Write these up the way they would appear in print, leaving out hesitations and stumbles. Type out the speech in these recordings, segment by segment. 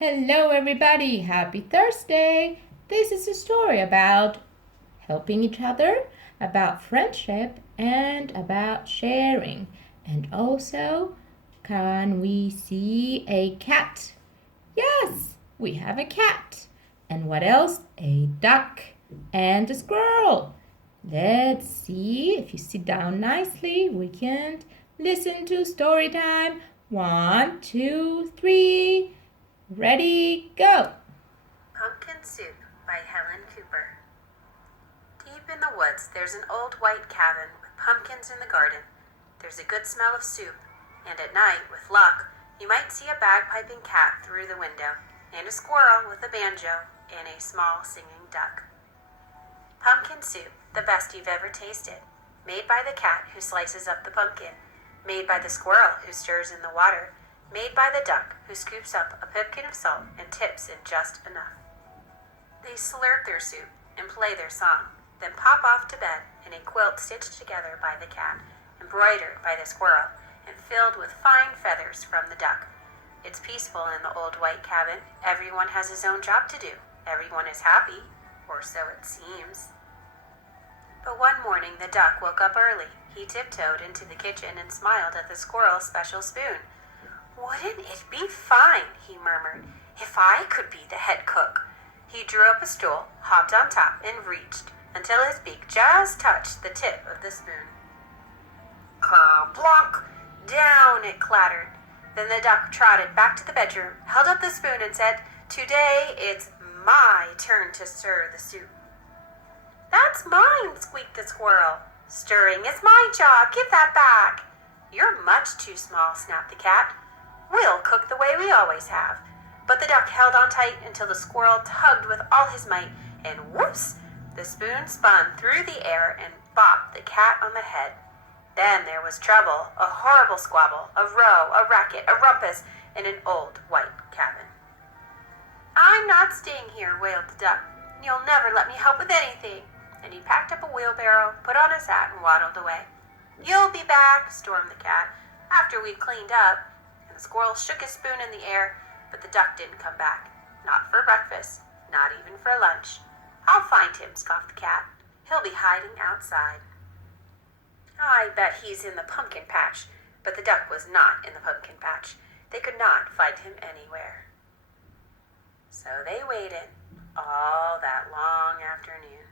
Hello, everybody. Happy Thursday. This is a story about helping each other, about friendship, and about sharing. And also, can we see a cat? Yes, we have a cat. And what else? A duck and a squirrel. Let's see. If you sit down nicely, we can listen to story time. 1, 2, 3. Ready, go! Pumpkin Soup by Helen Cooper. Deep in the woods, there's an old white cabin with pumpkins in the garden. There's a good smell of soup, and at night, with luck, you might see a bagpiping cat through the window, and a squirrel with a banjo, and a small singing duck. Pumpkin soup, the best you've ever tasted. Made by the cat who slices up the pumpkin. Made by the squirrel who stirs in the water. Made by the duck who scoops up a pipkin of salt and tips in just enough. They slurp their soup and play their song, then pop off to bed in a quilt stitched together by the cat, embroidered by the squirrel, and filled with fine feathers from the duck. It's peaceful in the old white cabin. Everyone has his own job to do. Everyone is happy, or so it seems. But one morning the duck woke up early. He tiptoed into the kitchen and smiled at the squirrel's special spoon. "Wouldn't it be fine," he murmured, "if I could be the head cook?" He drew up a stool, hopped on top, and reached until his beak just touched the tip of the spoon. Plonk! Down it clattered. Then the duck trotted back to the bedroom, held up the spoon, and said, "Today it's my turn to stir the soup." "That's mine," squeaked the squirrel. "Stirring is my job. Give that back." "You're much too small," snapped the cat. "We'll cook the way we always have." But the duck held on tight until the squirrel tugged with all his might, and whoops! The spoon spun through the air and bopped the cat on the head. Then there was trouble, a horrible squabble, a row, a racket, a rumpus, in an old white cabin. "I'm not staying here," wailed the duck. "You'll never let me help with anything." And he packed up a wheelbarrow, put on his hat, and waddled away. "You'll be back," stormed the cat, "after we've cleaned up." And the squirrel shook his spoon in the air, but the duck didn't come back. Not for breakfast, not even for lunch. "I'll find him," scoffed the cat. "He'll be hiding outside." "I bet he's in the pumpkin patch." But the duck was not in the pumpkin patch. They could not find him anywhere. So they waited all that long afternoon.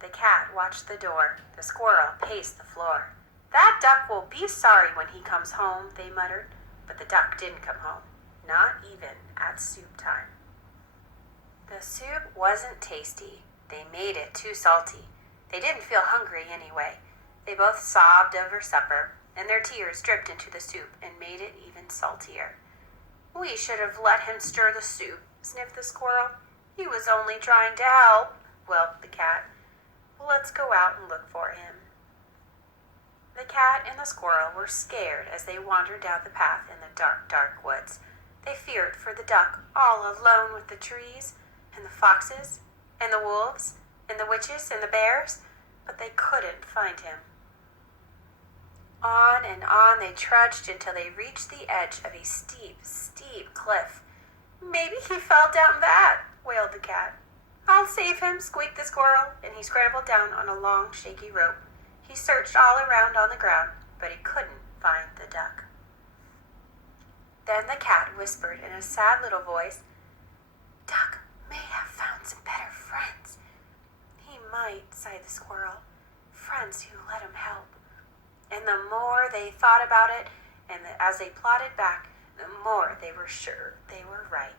The cat watched the door. The squirrel paced the floor. "That duck will be sorry when he comes home," they muttered. But the duck didn't come home, not even at soup time. The soup wasn't tasty. They made it too salty. They didn't feel hungry anyway. They both sobbed over supper, and their tears dripped into the soup and made it even saltier. "We should have let him stir the soup," sniffed the squirrel. "He was only trying to help," whelped the cat. "Let's go out and look for him." The cat and the squirrel were scared as they wandered down the path in the dark, dark woods. They feared for the duck, all alone with the trees, and the foxes, and the wolves, and the witches, and the bears, but they couldn't find him. On and on they trudged until they reached the edge of a steep, steep cliff. "Maybe he fell down that," wailed the cat. "I'll save him," squeaked the squirrel, and he scrambled down on a long, shaky rope. He searched all around on the ground, but he couldn't find the duck. Then the cat whispered in a sad little voice, "Duck may have found some better friends." "He might," sighed the squirrel, "friends who let him help." And the more they thought about it, and as they plodded back, the more they were sure they were right.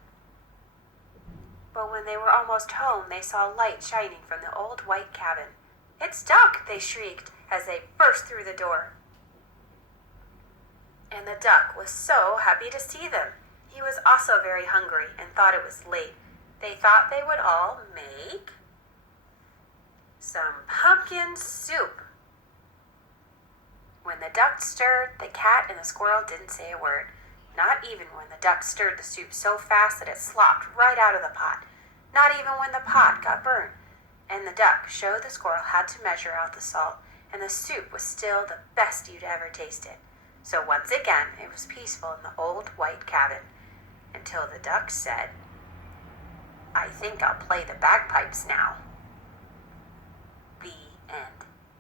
But when they were almost home, they saw light shining from the old white cabin. "It's Duck!" they shrieked as they burst through the door. And the duck was so happy to see them. He was also very hungry and thought it was late. They thought they would all make some pumpkin soup. When the duck stirred, the cat and the squirrel didn't say a word. Not even when the duck stirred the soup so fast that it slopped right out of the pot. Not even when the pot got burned. And the duck showed the squirrel how to measure out the salt, and the soup was still the best you'd ever tasted. So once again, it was peaceful in the old white cabin. until the duck said, "I think I'll play the bagpipes now."